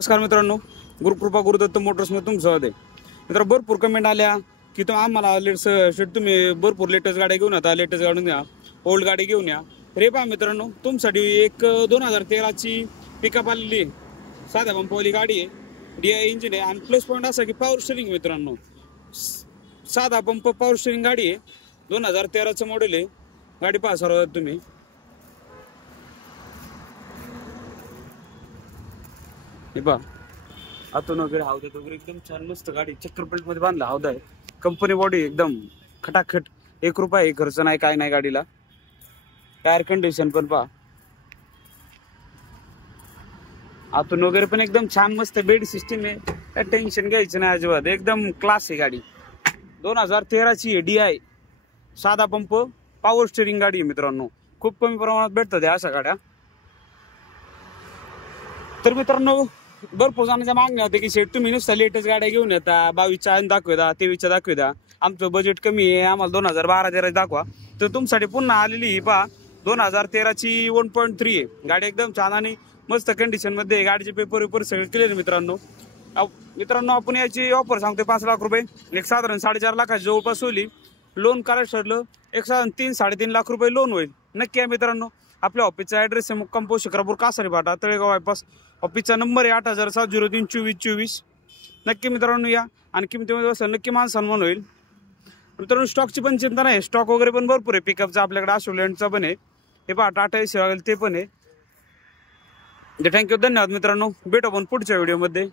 नमस्कार मित्रांनो, गुरुकृपा गुरुदत्त मोटर्समध्ये तुमचं स्वागत आहे. मित्रांनो, भरपूर कमेंट आल्या की आम्हाला शेट तुम्ही भरपूर लेटेस्ट गाड्या घेऊन आता लेटेस्ट गाडी या ओल्ड गाडी घेऊन या. रे पहा मित्रांनो, तुमच्यासाठी एक 2013ची पिकअप आलेली आहे. साध्या पंपवाली गाडी आहे, DI इंजिन आहे आणि प्लस पॉईंट असा की पॉवर स्टेरिंग. मित्रांनो, साधा पंप पॉवर स्टेरिंग गाडी आहे. 2013चं मॉडेल आहे. गाडी पहा सर्वात तुम्ही. हे पहा आतून वगैरे हौद्यात वगैरे एकदम छान मस्त गाडी चक्कर बेल्ट मध्ये बांधला हौदा आहे. कंपनी बॉडी एकदम खटाखट, 1 रुपया खर्च नाही काय नाही गाडीला. टायर कंडिशन पण पहा, आतून वगैरे पण एकदम छान मस्त बेड सिस्टीम आहे. काय टेन्शन घ्यायचं नाही अजिबात, एकदम क्लास आहे गाडी. 2013ची आहे, DI साधा पंप पॉवर स्टेरिंग गाडी आहे. मित्रांनो, खूप कमी प्रमाणात भेटतात अशा गाड्या. तर मित्रांनो, भरपूर जणांच्या मागण्या होते की शेट तुम्ही नुसतं लेटेस्ट गाड्या घेऊन येता, 22च्या दाखवता, 23च्या दाखवता, आमचं बजेट कमी आहे, आम्हाला 2012-13 दाखवा. तर तुमच्यासाठी पुन्हा आलेली ही पहा 2013ची 1.3 आहे गाडी. एकदम छान आणि मस्त कंडिशन मध्ये. गाडीचे पेपर सगळे क्लिअर. मित्रांनो आपण याची ऑफर सांगतोय 5 लाख रुपये. एक साधारण 4.5 लाखाच्या जवळपास होईल. लोन करायचं ठरलं एक साधारण 3-3.5 लाख रुपये लोन होईल. नक्की आहे मित्रांनो. आपल्या ऑफिसचा ऍड्रेस आहे मुक्काम पोस्ट शिक्रापूर, कासारी फाटा, तळेगाव बायपास. ऑफिसचा नंबर आहे 8007032424. नक्की मित्रांनो या आणि किमतीमध्ये बसेल नक्की मान सन्मान होईल. मित्रांनो, स्टॉकची पण चिंता नाही, स्टॉक वगैरे पण भरपूर आहे. पिकअपचा आपल्याकडे अशोलँडचा पण आहे. हे पहा टाटा एसी ते पण आहे. थँक्यू, धन्यवाद मित्रांनो. भेटू आपण पुढच्या व्हिडिओमध्ये.